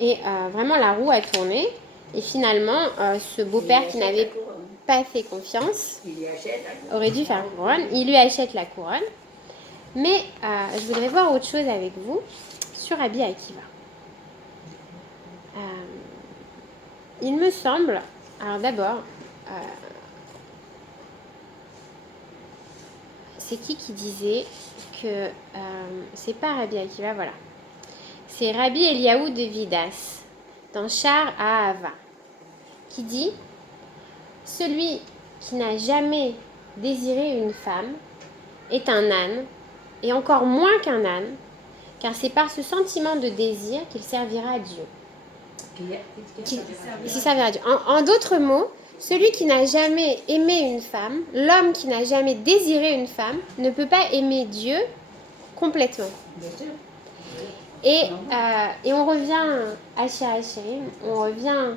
Et vraiment, la roue a tourné. Et finalement, ce beau-père qui n'avait pas fait confiance aurait dû faire une couronne. Il lui achète la couronne. Mais je voudrais voir autre chose avec vous sur Rabbi Akiva. Il me semble, alors d'abord, c'est qui disait que c'est pas Rabbi Akiva, voilà. C'est Rabbi Eliaou de Vidas, dans Char à Ahava, qui dit celui qui n'a jamais désiré une femme est un âne, et encore moins qu'un âne, car c'est par ce sentiment de désir qu'il servira à Dieu. Qui servira à Dieu. En d'autres mots, celui qui n'a jamais aimé une femme, l'homme qui n'a jamais désiré une femme, ne peut pas aimer Dieu complètement. Et on revient à Shirachirim, on revient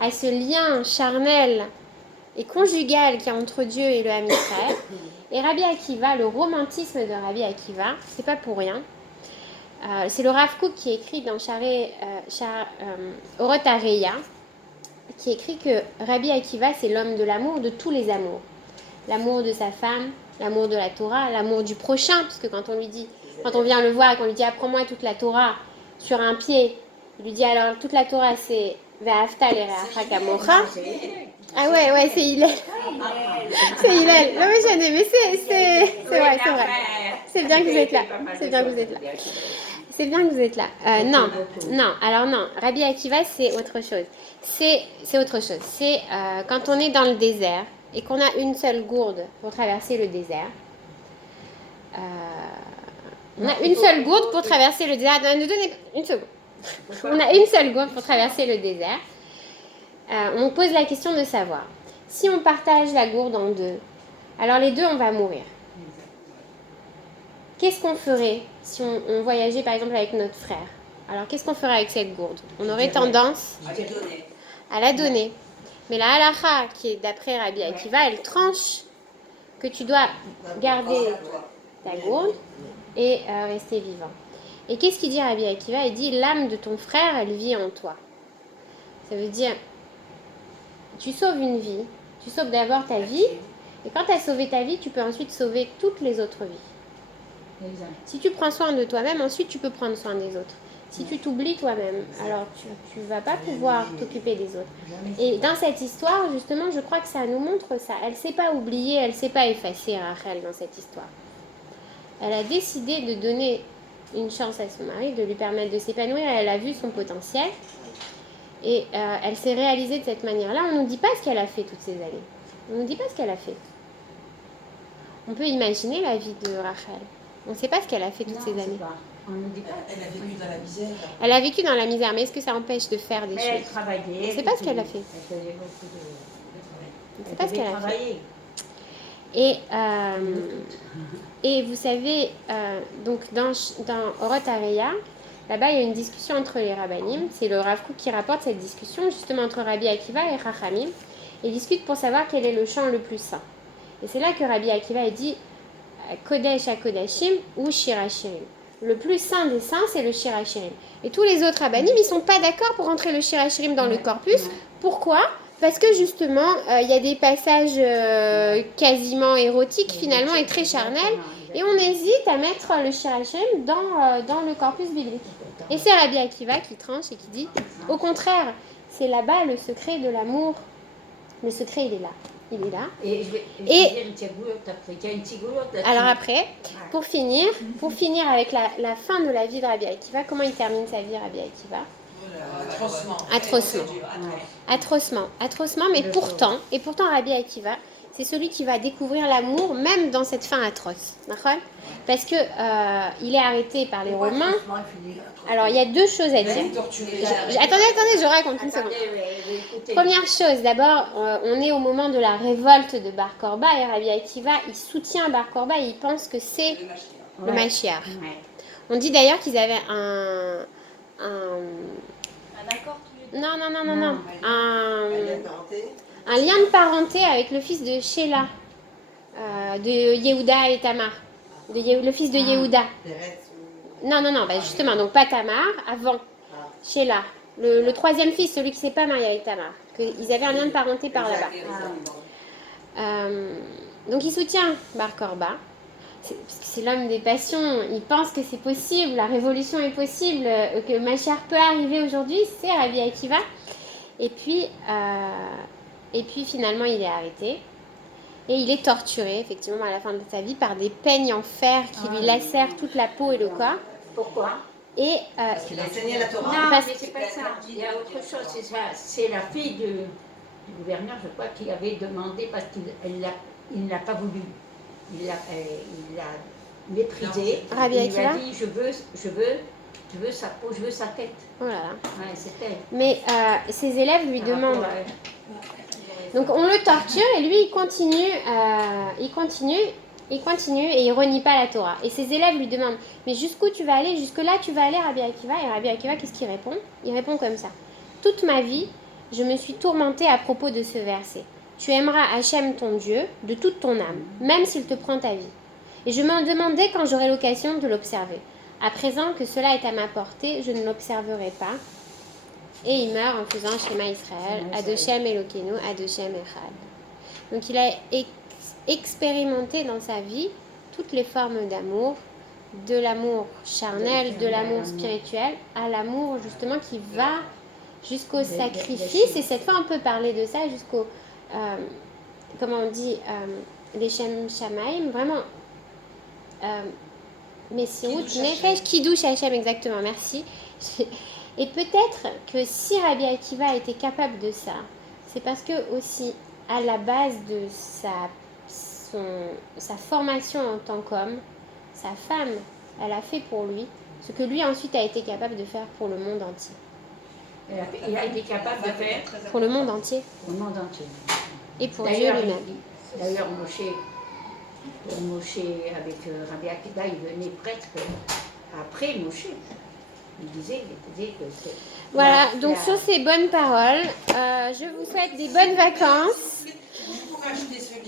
à ce lien charnel et conjugal qu'il y a entre Dieu et le Ham Israël. Et Rabbi Akiva, le romantisme de Rabbi Akiva, c'est pas pour rien. C'est le Rav Kook qui écrit dans Orot Areya, qui écrit que Rabbi Akiva, c'est l'homme de l'amour, de tous les amours. L'amour de sa femme, l'amour de la Torah, l'amour du prochain, parce que quand on vient le voir et qu'on lui dit apprends-moi toute la Torah sur un pied, il lui dit alors toute la Torah c'est Ve'afta l'ereacha kamocha. Ah ouais, c'est Hillel. C'est Hillel. Non mais j'en ai, mais c'est vrai. C'est bien que vous êtes là. C'est bien que vous êtes là. C'est bien que vous êtes là. Alors non. Rabbi Akiva, c'est autre chose. C'est autre chose. C'est quand on est dans le désert et qu'on a une seule gourde pour traverser le désert. On a une seule gourde pour traverser le désert. Donnez une seconde. On a une seule gourde pour traverser le désert. On pose la question de savoir si on partage la gourde en deux, alors les deux, on va mourir. Qu'est-ce qu'on ferait si on voyageait par exemple avec notre frère? Alors qu'est-ce qu'on ferait avec cette gourde? On aurait tendance à la donner. Mais la halakha, qui est d'après Rabbi Akiva, elle tranche que tu dois garder ta gourde et rester vivant. Et qu'est-ce qu'il dit Rabbi Akiva? Il dit l'âme de ton frère, elle vit en toi. Ça veut dire tu sauves une vie, tu sauves d'abord ta vie, et quand tu as sauvé ta vie, tu peux ensuite sauver toutes les autres vies. Exact. Si tu prends soin de toi-même, ensuite tu peux prendre soin des autres. Si tu t'oublies toi-même, alors tu ne vas pas pouvoir t'occuper des autres. Et dans cette histoire, justement, je crois que ça nous montre ça. Elle ne s'est pas oubliée, elle ne s'est pas effacée, Rachel, dans cette histoire. Elle a décidé de donner une chance à son mari, de lui permettre de s'épanouir. Elle a vu son potentiel. Et elle s'est réalisée de cette manière-là. On ne nous dit pas ce qu'elle a fait toutes ces années. On ne nous dit pas ce qu'elle a fait. On peut imaginer la vie de Rachel. On ne sait pas ce qu'elle a fait toutes ces années. On ne dit pas. Elle a vécu dans la misère. Elle a vécu dans la misère, mais est-ce que ça empêche de faire des choses? Elle travaillait. On ne sait pas ce qu'elle a fait. Elle faisait beaucoup de... On ne sait pas ce qu'elle a fait. Et vous savez, donc dans Orot Areya, là-bas, il y a une discussion entre les rabbanim. C'est le Rav Kook qui rapporte cette discussion, justement, entre Rabbi Akiva et Chachamim. Ils discutent pour savoir quel est le chant le plus saint. Et c'est là que Rabbi Akiva a dit Kodesh HaKodashim ou Shir HaShirim. Le plus saint des saints, c'est le Shir HaShirim. Et tous les autres rabbanim, ils ne sont pas d'accord pour rentrer le Shir HaShirim dans le corpus. Pourquoi ? Parce que justement, il y a des passages quasiment érotiques finalement et très charnels. Et on hésite à mettre le Shir HaShirim dans le corpus biblique. Et c'est Rabbi Akiva qui tranche et qui dit, au contraire, c'est là-bas le secret de l'amour. Le secret, il est là. Il est là. Alors après, pour finir avec la fin de la vie de Rabbi Akiva, comment il termine sa vie, Rabbi Akiva? Atrocement, mais pourtant Rabbi Akiva, c'est celui qui va découvrir l'amour même dans cette fin atroce. D'accord ? Parce que il est arrêté par les Romains. Alors il y a deux choses à dire. Attendez, je raconte une seconde. Première chose, d'abord, on est au moment de la révolte de Bar Korba et Rabbi Akiva, il soutient Bar Korba et il pense que c'est le Mashiach. On dit d'ailleurs qu'ils avaient un accord tous les deux. Non. Un lien de parenté avec le fils de Sheila, de Yehuda et Tamar. Le fils de Yehuda. Non, justement, donc pas Tamar, avant. Sheila, le troisième fils, celui qui ne s'est pas marié avec Tamar. Ils avaient un lien de parenté par là-bas. Donc il soutient Bar Korba. Parce que c'est l'homme des passions. Il pense que c'est possible, la révolution est possible, que Mashiach peut arriver aujourd'hui. C'est Rabbi Akiva. Et puis finalement, il est arrêté. Et il est torturé, effectivement, à la fin de sa vie, par des peignes en fer qui lui lacèrent toute la peau et le corps. Pourquoi? Parce qu'il a enseigné la Torah. Non, Parce mais c'est pas ça. Il y a autre chose, c'est ça. C'est la fille du gouverneur, je crois, qui avait demandé parce qu'il ne l'a pas voulu. Il l'a méprisé. Rabbi Il lui a Akiva dit je veux sa peau, je veux sa tête. Oh là là. Ouais, c'est elle. Mais ses élèves lui Par demandent. rapport à- Donc on le torture et lui il continue et il renie pas la Torah. Et ses élèves lui demandent mais jusqu'où tu vas aller? Jusque là tu vas aller Rabbi Akiva? Et Rabbi Akiva qu'est-ce qu'il répond? Il répond comme ça. Toute ma vie je me suis tourmenté à propos de ce verset. Tu aimeras Hachem ton Dieu de toute ton âme, même s'il te prend ta vie. Et je me demandais quand j'aurai l'occasion de l'observer. À présent que cela est à ma portée, je ne l'observerai pas. Et il meurt en faisant Shema Israël, Adoshem Elokeinu, Adoshem Echad. Donc il a expérimenté dans sa vie toutes les formes d'amour, de l'amour charnel, de l'amour spirituel, à l'amour justement qui va jusqu'au sacrifice. Et cette fois on peut parler de ça jusqu'au, comment on dit, les Shem Shamaim, vraiment, Messirut, Nefesh, Kiddush Hashem, exactement, merci. Et peut-être que si Rabbi Akiva était capable de ça, c'est parce que aussi, à la base de sa formation en tant qu'homme, sa femme, elle a fait pour lui ce que lui ensuite a été capable de faire pour le monde entier. Il a été capable de faire Pour le monde entier au monde entier. et pour Dieu lui-même. D'ailleurs, Moshe avec Rabbi Akiva, il venait presque après Moshe. Il disait que c'est... Voilà, donc sur ces bonnes paroles, je vous souhaite des bonnes vacances. Pour rajouter celui